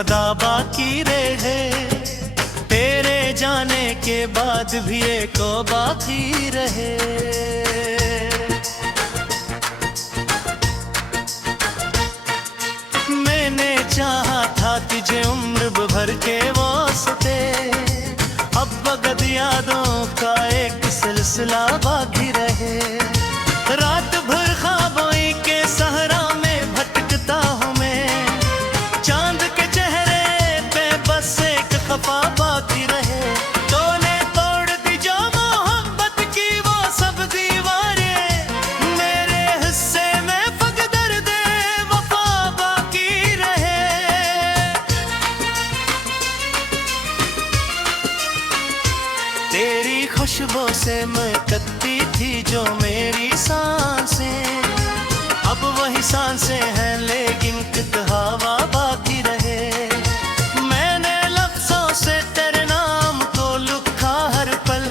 सदा बाकी रहे, तेरे जाने के बाद भी एक बाकी रहे। मैंने चाहा था तुझे उम्र भर के वास्ते, अब वक़्त यादों का एक सिलसिला बाकी रहे। रात भर ख्वाबों के सहरा में भटकता हूँ मैं, चांद के चेहरे पे बस एक खफा बाकी रहे। तूने तोड़ दी जो मोहब्बत की वो सब दीवारें, मेरे हिस्से में फक दर्द वफा बाकी रहे। तेरी खुशबू से महकती थी जो मेरी सांसें, अब वही सांसें हैं लेकिन कित हवा बाकी रहे। मैंने लफ्जों से तेरे नाम को लिखा हर पल,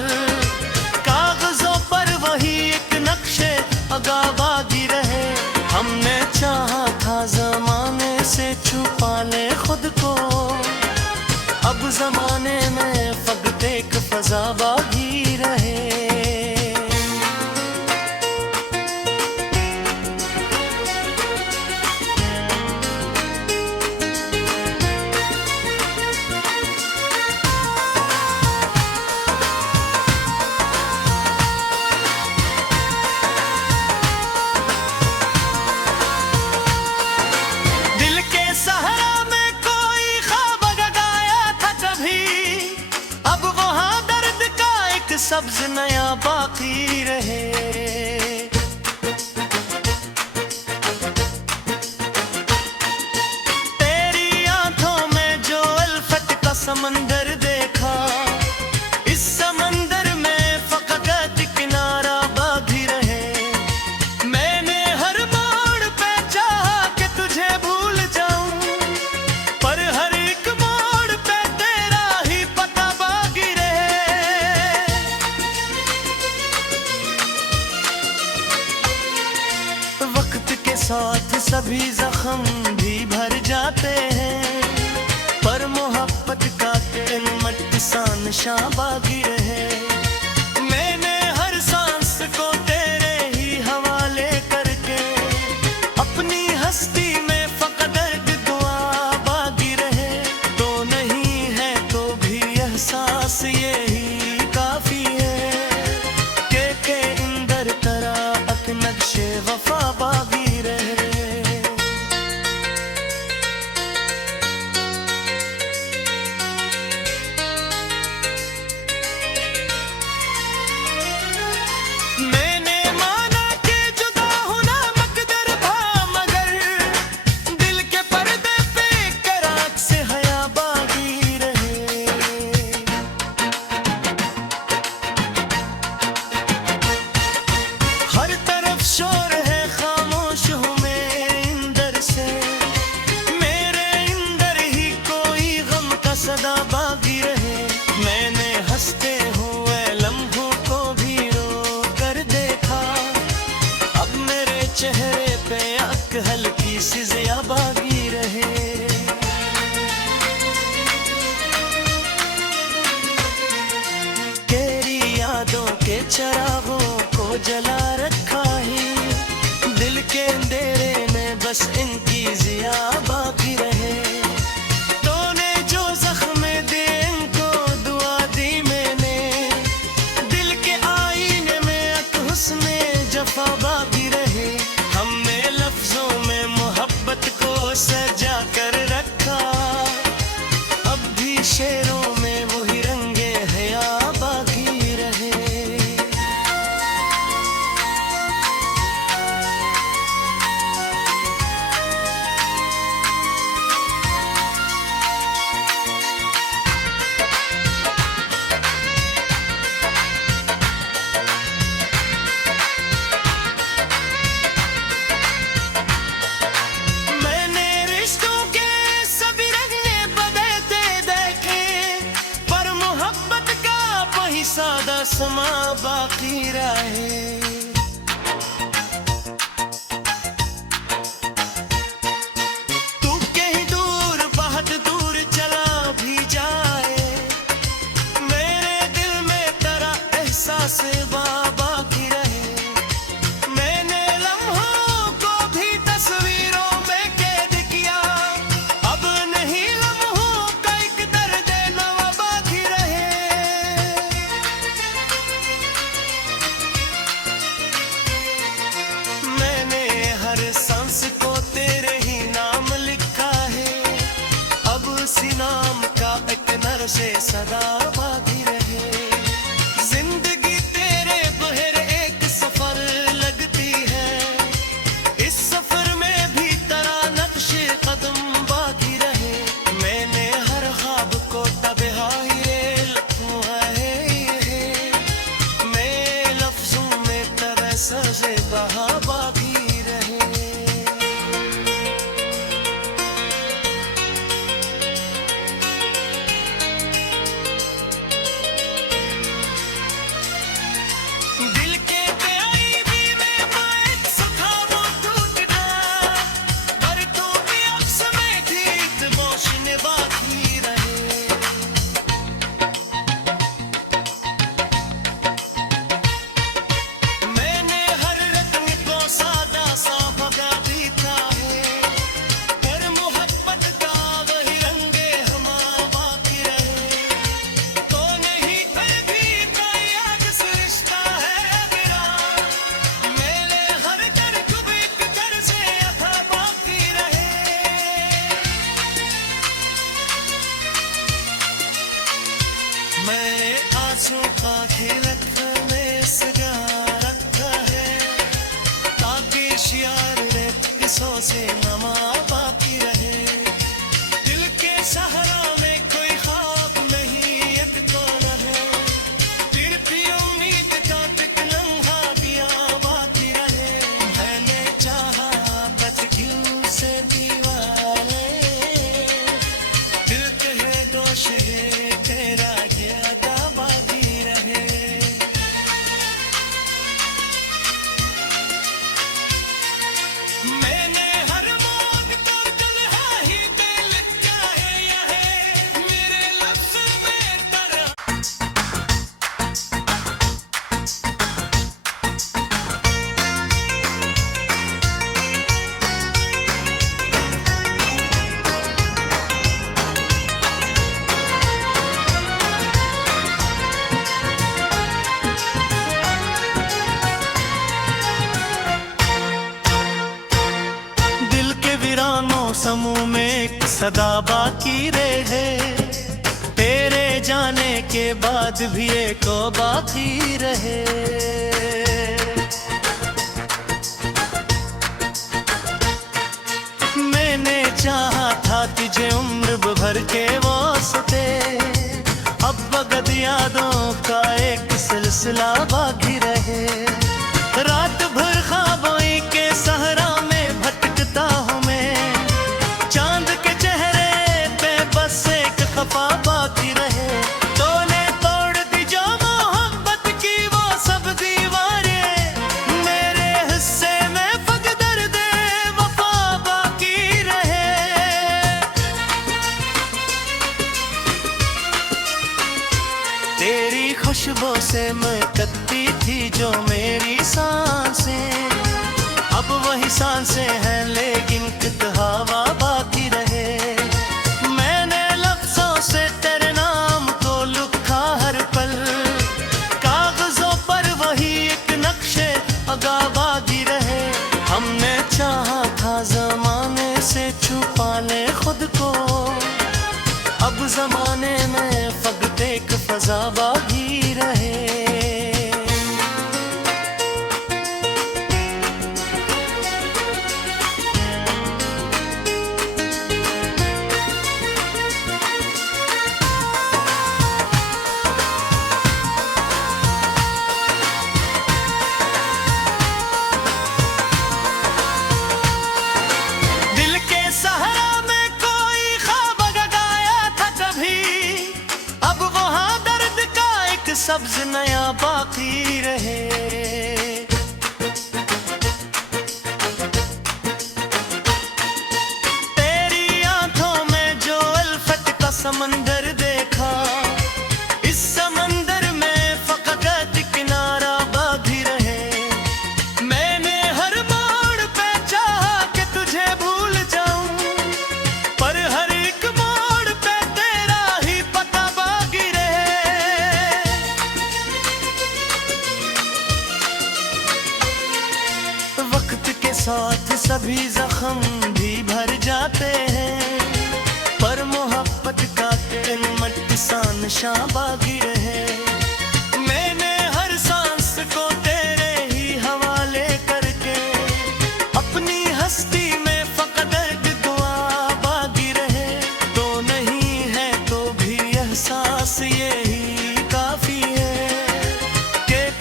कागजों पर वही एक नक्शे अगा बाकी रहे। हमने चाहा था जमाने से छुपा ले खुद को, अब जमाने में फकत एक फजा बाकी रहे। सब्ज नया बाकी रहे। तेरी आंखों में जो उल्फत का समंदर देखा, इस समंदर में फकत एक किनारा बाकी रहे। मैंने हर मोड़ पे चाहा कि तुझे भूल जाऊं, पर हर एक मोड़ पे तेरा ही पता बाकी रहे। वक्त के साथ सभी जख्म भी भर जाते हैं, पर मोहब्बत का किल्मत सा निशान बाकी रहे। मैंने हर सांस को तेरे ही हवाले करके, अपनी हस्ती में फकत दर्द दुआ बाकी रहे। तो नहीं है तो भी एहसास यही काफी है के इंदर तरा अक नक्शे वफा बाकी रहे। मैंने माना कि जुदा होना मकदर था, मगर दिल के पर्दे पे कराक से हया बाकी रहे। हर तरफ शोर है, खामोश हूँ मैं इंदर से, मेरे इंदर ही कोई गम का सदा बाकी रहे। मैंने हंसते हुए लम्हों को भी रो कर देखा, अब मेरे चेहरे पे अक हल्की सी ज़िया बाकी रहे। तेरी यादों के चरागों को जला रखा ही, दिल के अंधेरे में बस इनकी ज़िया बाकी रहे। तूने जो ज़ख्म दे इनको दुआ दी मैंने, दिल के आईने में अक हुस्ने जफा बाकी रहे। हमने लफ्जों में मोहब्बत को सजा कर रखा, अब भी शेरों में वही रंगे हया बाकी रहे। मैंने रिश्तों के सभी रंगने बदलते देखे, पर मोहब्बत का वही सादा समा बाकी रहे। तू कहीं दूर बहुत दूर से बाकी रहे। मैंने लम्हों को भी तस्वीरों में कैद किया, अब नहीं लम्हों का एक दर्द नवा बाकी रहे। मैंने हर सांस को तेरे ही नाम लिखा है, अब उसी नाम का एक नर से सदा बाकी रहे। जिंदगी तेरे बहर एक सफर लगती है, इस सफर में भी तेरा नक्शे कदम बाकी रहे। मैंने हर ख्वाब को तबहाई रेल है, मैं लफ्जों में तेरे सजे बहा बाकी रहे। दिल के करीबी में एक सखा वो टूट गया, पर तू भी अक्स में थी मोशन बाकी रहे। मैंने हर रत्न को सादा सा भगा दिया है, पर मोहब्बत का वही रंगे हमा बाकी रहे। तो नहीं फिर भी कोई अक्स रिश्ता है मेरा, मेरे हर कर को भी एक कर से अथा बाकी रहे। मैं आंसू का खिलक में सजा रखा है, ताकि शियार रे किसों से नमा बाकी रहे। दिल के सहारा में कोई ख्वाब नहीं एक तो न है, फिर भी उम्मीद का एक लम्हा दिया बाकी रहे। मैंने चाहा बच क्यों से दीवाने, दिल कहे दोष है तेरा ज्यादा बाकी रहे। मैंने हर मौत को दुल्हा ही दिल चाहे यहे, मेरे लफ्ज़ में तरह। दिल के वीरानों समूह में एक सदा बाकी रहे, तेरे जाने के बाद भी एक बाकी रहे। मैंने चाहा था तुझे उम्र भर के वास्ते, अब बगद यादों का एक सिलसिला बाकी रहे। रात भर ख्वाबों के सहरा में भटकता हूँ मैं, चांद के चेहरे पे बस एक खफा बाकी रहे। तूने तोड़ दी जो मोहब्बत की वो सब दीवारें, मेरे हिस्से में फक दर्द वफा बाकी रहे। तेरी खुशबू से महकती थी जो मेरी सांसें, अब वही सांसें हैं लेकिन कित हवा बाकी रहे। मैंने लफ्जों से तेरे नाम को लिखा हर पल, कागजों पर वही एक नक्शे अगा बाकी रहे। हमने चाहा था जमाने से छुपा ले खुद को, अब जमाने में फकत एक फजा बाकी रहे। दिल के सहारा में कोई ख्वाब जगाया था कभी, अब वहाँ दर्द का एक सब्ज नया बाकी रहे। तेरी आंखों में जो अल्फत का समंदर देखा, इस समंदर में फकत एक ना साथ सभी जख्म भी भर जाते हैं, पर मोहब्बत का किल्मत सा निशां बाकी रहे। मैंने हर सांस को तेरे ही हवाले करके अपनी हस्ती में फकत दर्द दुआ बाकी रहे। तो नहीं है तो भी एहसास यही काफी है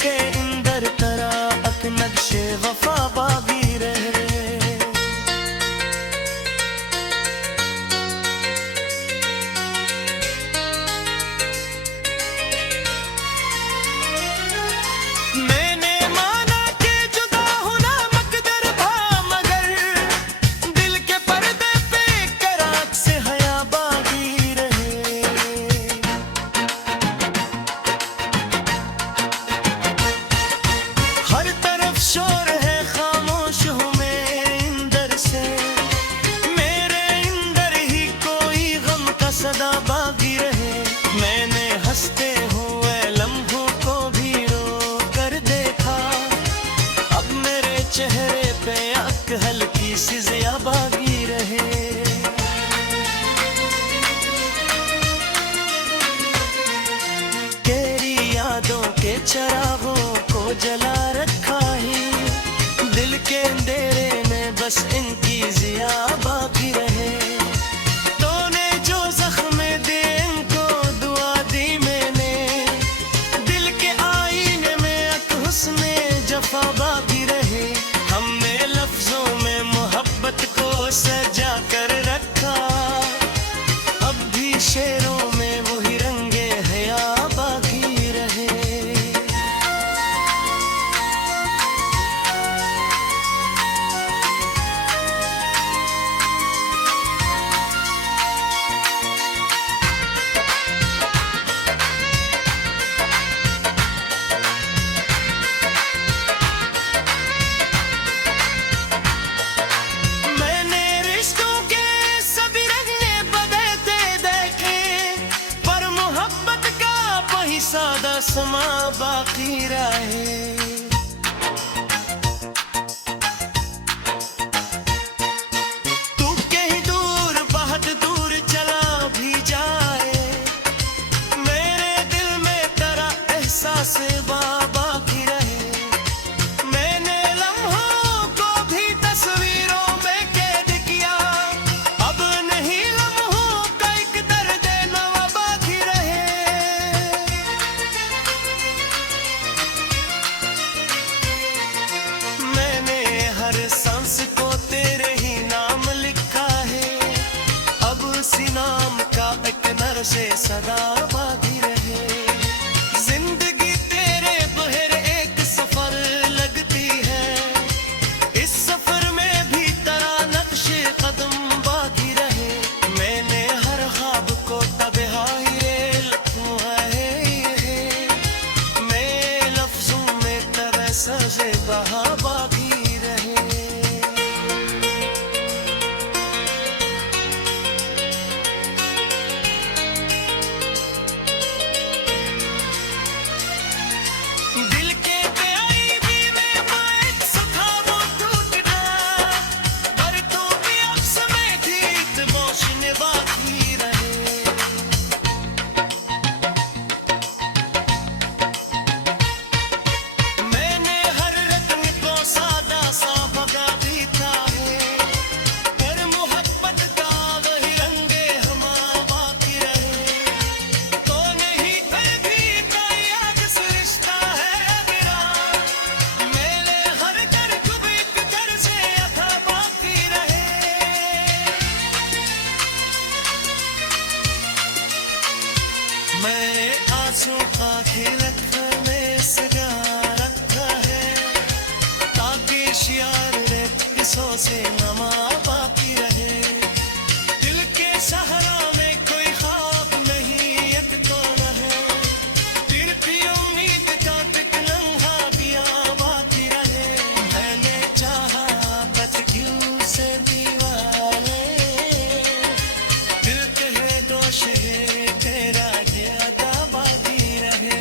के इंदर तरा अक नक्शे वफा बागी रहे। मैंने माना कि जुदा होना मकदर था, मगर दिल के पर्दे पे कराक से हया बागी रहे। हर तरफ शोर है, खामोश हूँ मैं इंदर से, मेरे इंदर ही कोई गम का सदा बागी रहे। मैंने हंसते हुए लम्हों को भी रो कर देखा, अब मेरे चेहरे पे अक हल्की सी ज़िया बागी रहे। तेरी यादों के चरागों को जला रखा ही, दिल के अंधेरे में बस इनकी ज़िया बाकी रहे। तूने जो ज़ख्म दिए इनको दुआ दी मैंने, दिल के आईने में अक हुस्ने जफा बाकी रहे। हमने लफ्जों में मोहब्बत को सजा कर रखा, अब भी शेरों में वही रंगे हया बाकी रहे। मैंने रिश्तों के सभी रंगने बदलते देखे, पर मोहब्बत का वही सादा समा बाकी रहे। तू कहीं दूर बहुत दूर चला भी जाए, मेरे दिल में तेरा एहसास बाकी रहे। मैंने लम्हों को भी तस्वीरों में कैद किया, अब नहीं लम्हों का एक दर्द नवा बाकी रहे। मैंने हर सांस को तेरे ही नाम लिखा है, अब उसी नाम का एक नर से सदा बाकी रहे। जिंदगी तेरे बहर एक सफर लगती है, इस सफर में भी तेरा नक्शे कदम बाकी रहे। मैंने हर ख्वाब को तबहाई रेल है, मैं लफ्जों में तेरे सजे बहा बाकी रहे। दिल के बेआईबी में बात सखा वो टूट गया, पर तू भी अब समय थी तमोशन बाकी रहे। मैंने हर रत्न को सादा सा भगा दीता है, पर मोहब्बत का वही रंगे हमा बाकी रहे। तो नहीं फिर भी कोई आग से रिश्ता है मेरा, मेरे हर घर को भी एक घर से अथा बाकी रहे। मैं आंसू का खिलक में सजा रखा है, ताकि शियार रे किसों से नमा बाकी रहे। दिल के सहारा में कोई ख्वाब नहीं एक तो न है, तिरपी उम्मीद का एक लम्हा दिया बाकी रहे। मैंने चाहा बच क्यों से दीवाने, दिल कहे दोष है तेरा ज्यादा बाकी रहे।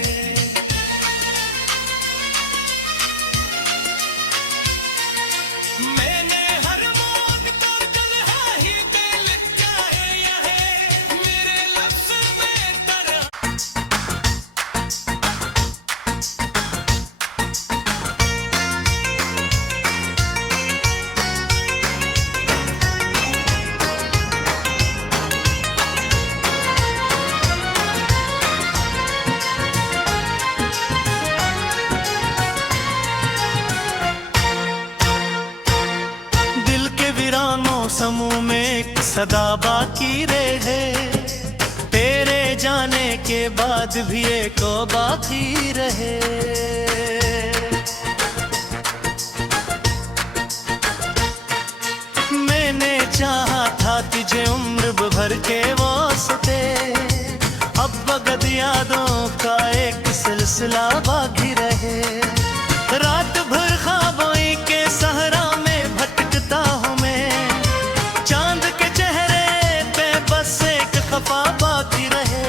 सदा बाकी रहे, तेरे जाने के बाद भी एक बाकी रहे। मैंने चाहा था तुझे उम्र भर के वास्ते, अब वक़्त यादों का एक सिलसिला बाकी रहे। रात भर ख्वाबों के सहरा में भटकता हूँ मैं, चांद के चेहरे पे बस एक खफा बाकी रहे।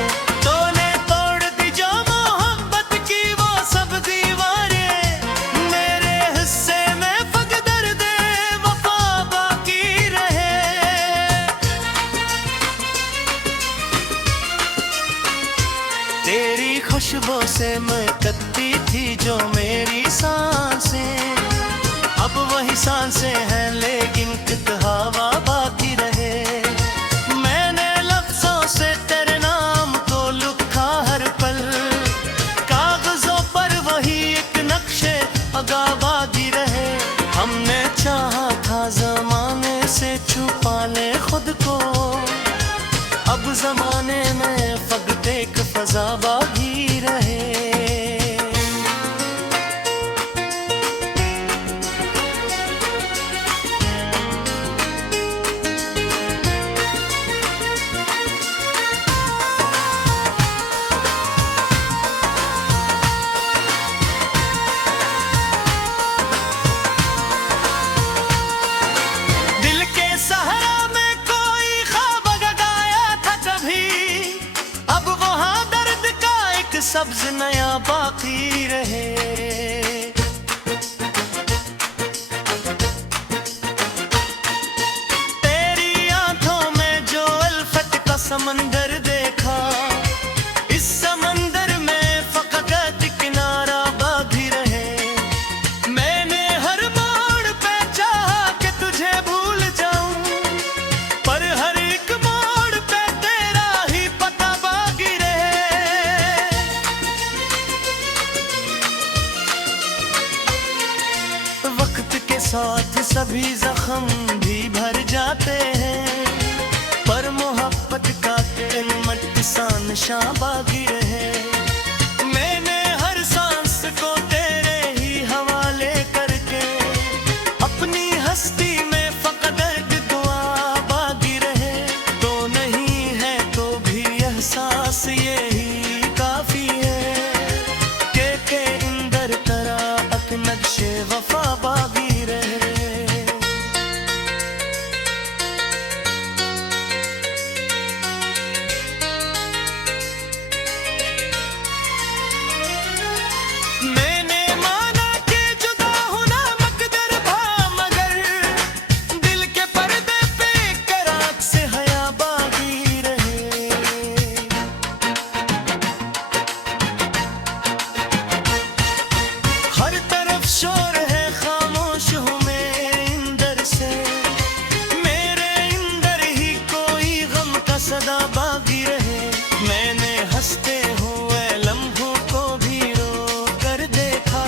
तूने तोड़ दी जो मोहब्बत की वो सब दीवारें, मेरे हिस्से में फक़्त दर्द वफ़ा बाकी रहे। तेरी खुशबू से महकती थी जो मेरी सांसें, अब वही सांसें हैं लेकिन कित हवा बाकी रहे। मैंने लफ्ज़ों से तेरे नाम को लिखा हर पल, कागज़ों पर वही एक नक्शे अगा बाकी रहे। हमने चाहा था ज़माने से छुपा ले खुद को, अब ज़माने में फ़क़्त एक फ़ज़ा बाकी रहे। दिल के सहारा में कोई ख्वाब जगाया था कभी, अब वहाँ दर्द का एक सब्ज नया बाकी रहे। तेरी आंखों में जो उल्फत का समंदर देखा, इस समंदर में फ़क़्त एक किनारा बाकी रहे। मैंने हर मोड़ पे चाहा कि तुझे भूल जाऊं, पर हर एक मोड़ पे तेरा ही पता बाकी रहे। वक्त के साथ सभी जख्म भी भर जाते हैं, पर मोहब्बत का किल्मत सा निशां बाकी रहे। मैंने हर सांस को तेरे ही हवाले करके, अपनी हस्ती में फ़क़्त एक दुआ बाकी रहे। तो नहीं है तो भी एहसास यही काफ़ी है के इंदर तरा अक नक्शे वफ़ा बाकी रहे। मैंने माना कि जुदा होना मकदर था, मगर दिल के पर्दे पे कराक से हया बाकी रहे। हर तरफ शोर है, खामोश हूँ मेरे इंदर से, मेरे इंदर ही कोई गम का सदा बाकी रहे। मैंने हंसते हुए लम्हों को भी रो कर देखा,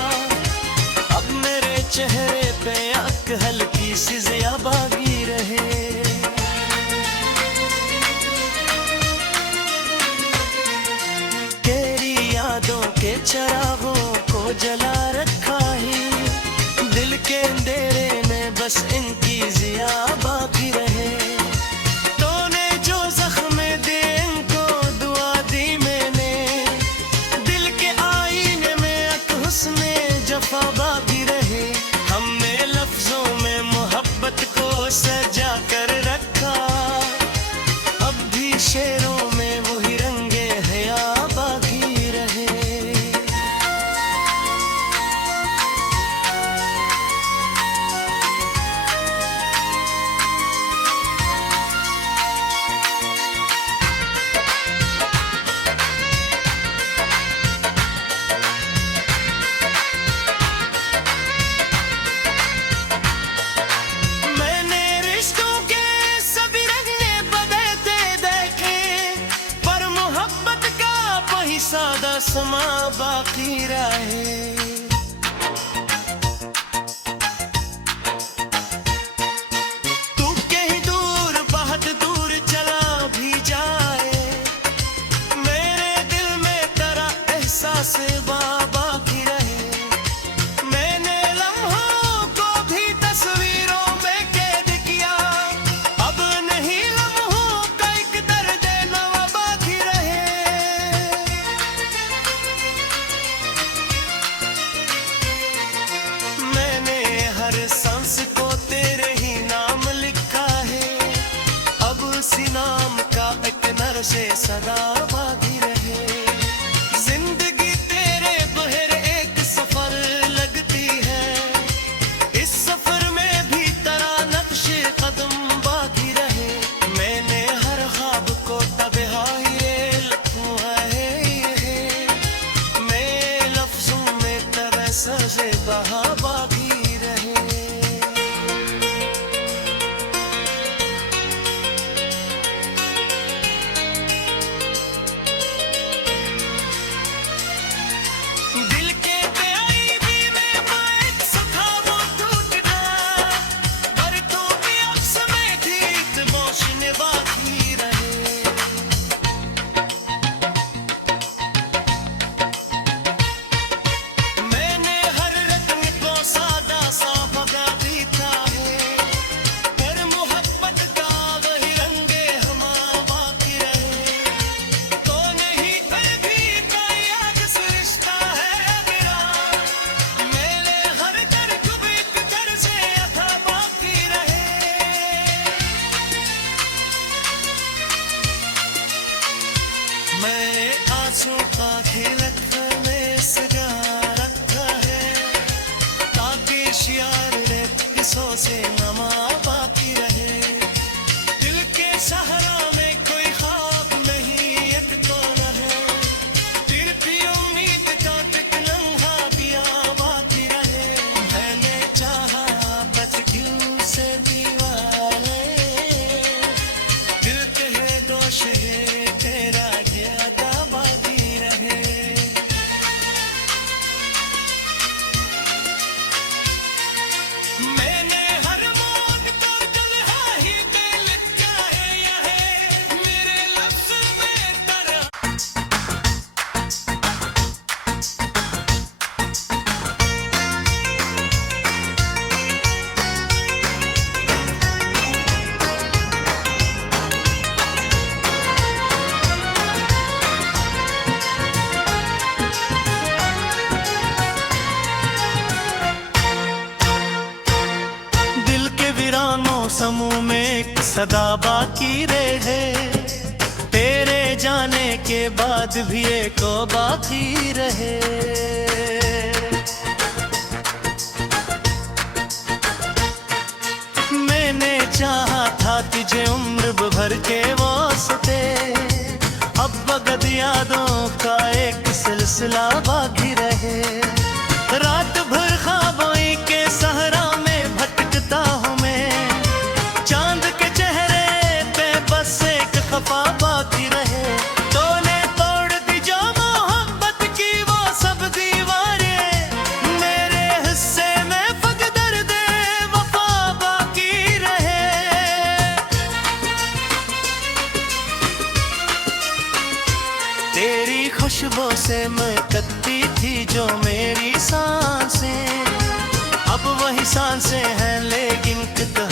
अब मेरे चेहरे पे एक हल्की सी ज़िया बाकी रहे। तेरी यादों के चरागों को जला रखा ही, दिल के अंधेरे में बस इनकी ज़िया बाकी रहे। तूने जो ज़ख्म दे इनको दुआ दी मैंने, दिल के आईने में एक हुस्ने जफ़ा बाकी रहे। हमने लफ्ज़ों में मोहब्बत को सजा कर रखा, अब भी शेरों में वही रंगे हया बाकी रहे। मैंने रिश्तों के सभी रंगे बदलते देखे, पर मोहब्बत का वही सादा समा बाकी रहे। तू कहीं दूर बहुत दूर जुबा बाकी रहे। मैंने लम्हों को भी तस्वीरों में कैद किया, अब नहीं लम्हों का एक दर्द नवा बाकी रहे। मैंने हर सांस को तेरे ही नाम लिखा है, अब उसी नाम का एक नर्शे सदा बाकी रहे। जिंदगी तेरे बहर एक सफर लगती है, इस सफर में भी तेरा नक्शे कदम बाकी रहे। मैंने हर ख्वाब को तबहाई लिखा है, मैं लफ्जों में तेरे सजे बहा बाकी रहे। दिल के बेआईबी में मैं सखा वो टूट गया, पर तू भी अक्स में थी मोशन बाकी रहे। मैंने हर रत्न को सादा सा भगा दीता है, पर मोहब्बत का वही रंगे हमा बाकी रहे। तो नहीं फिर भी कोई आग से रिश्ता है मेरा, मेरे हर दर्द भी एक दर्द से अथा बाकी रहे। मैं आंसू का खिलक में सजा रखा है, ताकि शियार रे किसों से नमा बाकी रहे। दिल के सहारा में कोई ख्वाब नहीं एक तो न है, तिरपी उम्मीद का एक लम्हा दिया बाकी रहे। मैंने चाहा बच क्यों से दीवाने, दिल कहे दोष है तेरा ज्यादा बाकी रहे। मैंने हर मौत को दुल्हा ही दिल चाहे यहे, मेरे लफ्ज़ में तरह। दिल के वीरानों समूह में एक सदा बाकी रहे, तेरे जाने के बाद भी एक बाकी रहे। मैंने चाहा था तुझे उम्र भर के वास्ते, अब बगद यादों का एक सिलसिला बाकी रहे। रात भर ख्वाबों के सहरा में भटकता हूँ मैं, चांद के चेहरे पे बस एक खफा बाकी रहे। तूने तोड़ दी जो मोहब्बत की वो सब दीवारें, मेरे हिस्से में फकत दर्द वफा बाकी रहे। तेरी खुशबू से महकती थी जो मेरी सांसें, अब वही सांसें हैं लेकिन कितना